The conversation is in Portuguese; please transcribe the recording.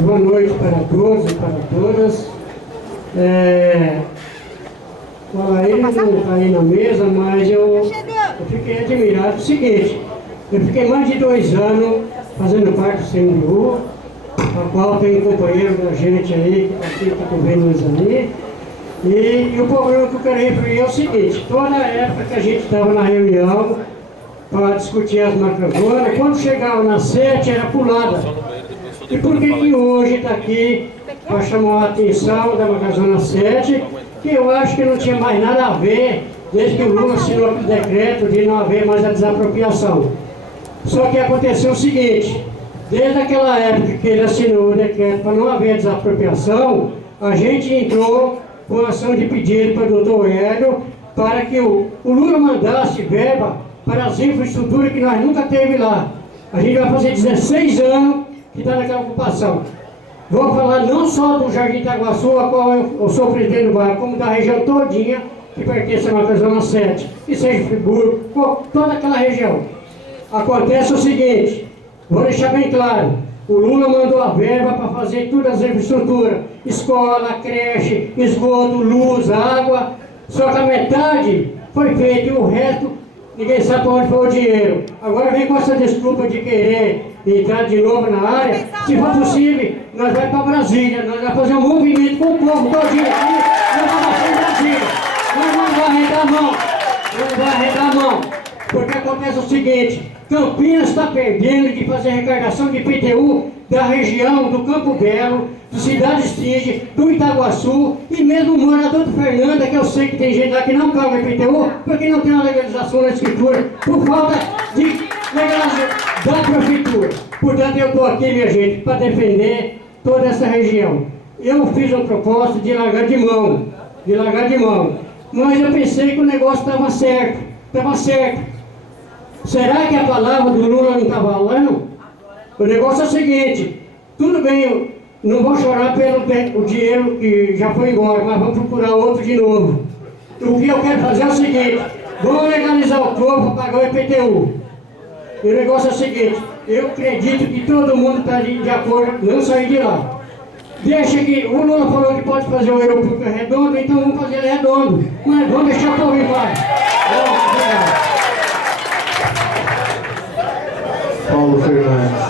Boa noite para todos e para todas. Ele não está aí na mesa, mas eu fiquei admirado. O seguinte, eu fiquei mais de 2 anos fazendo parte do CMU, a qual tem um companheiro da gente aí, que está vendo nós ali. E o problema que eu quero referir é o seguinte: toda a época que a gente estava na reunião para discutir as macrozonas, quando chegava na 7 era pulada. E por que hoje está aqui para chamar a atenção da macrozona 7, que eu acho que não tinha mais nada a ver, desde que o Lula assinou o decreto de não haver mais a desapropriação. Só que aconteceu o seguinte: desde aquela época que ele assinou o decreto para não haver desapropriação, a gente entrou com ação de pedido para o doutor Hélio para que o Lula mandasse verba para as infraestruturas que nós nunca teve lá. A gente vai fazer 16 anos que está naquela ocupação. Vou falar não só do Jardim Itaguaçu, a qual eu sou presidente do bairro, como da região todinha que pertence à macrozona 7, que seja Friburgo, toda aquela região. Acontece o seguinte, vou deixar bem claro: o Lula mandou a verba para fazer todas as infraestruturas, escola, creche, esgoto, luz, água, só que a metade foi feita e o resto ninguém sabe para onde foi o dinheiro. Agora vem com essa desculpa de querer entrar de novo na área. Se for possível, nós vamos para Brasília, nós vamos fazer um movimento com o povo todinho aqui, nós vamos para Brasília. Nós não vamos arredar a mão, não vai arredar a mão, porque acontece o seguinte: Campinas está perdendo de fazer arrecadação de IPTU da região do Campo Belo, do Cidade Estige, do Itaguaçu e mesmo o morador do Fernanda, que eu sei que tem gente lá que não paga IPTU, porque não tem uma legalização na escritura, por falta de legalização da prefeitura. Portanto, eu estou aqui, minha gente, para defender toda essa região. Eu fiz uma proposta de largar de mão, mas eu pensei que o negócio estava certo, Será que a palavra do Lula não está valendo? O negócio é o seguinte: tudo bem, eu não vou chorar pelo dinheiro que já foi embora, mas vamos procurar outro de novo. O que eu quero fazer é o seguinte: vamos legalizar o povo para pagar o IPTU. E o negócio é o seguinte: eu acredito que todo mundo está de acordo, não sair de lá. Deixa que o Lula falou que pode fazer o aeroporto redondo, então vamos fazer ele redondo. Mas vamos deixar o povo em paz. Paulo Fernandes.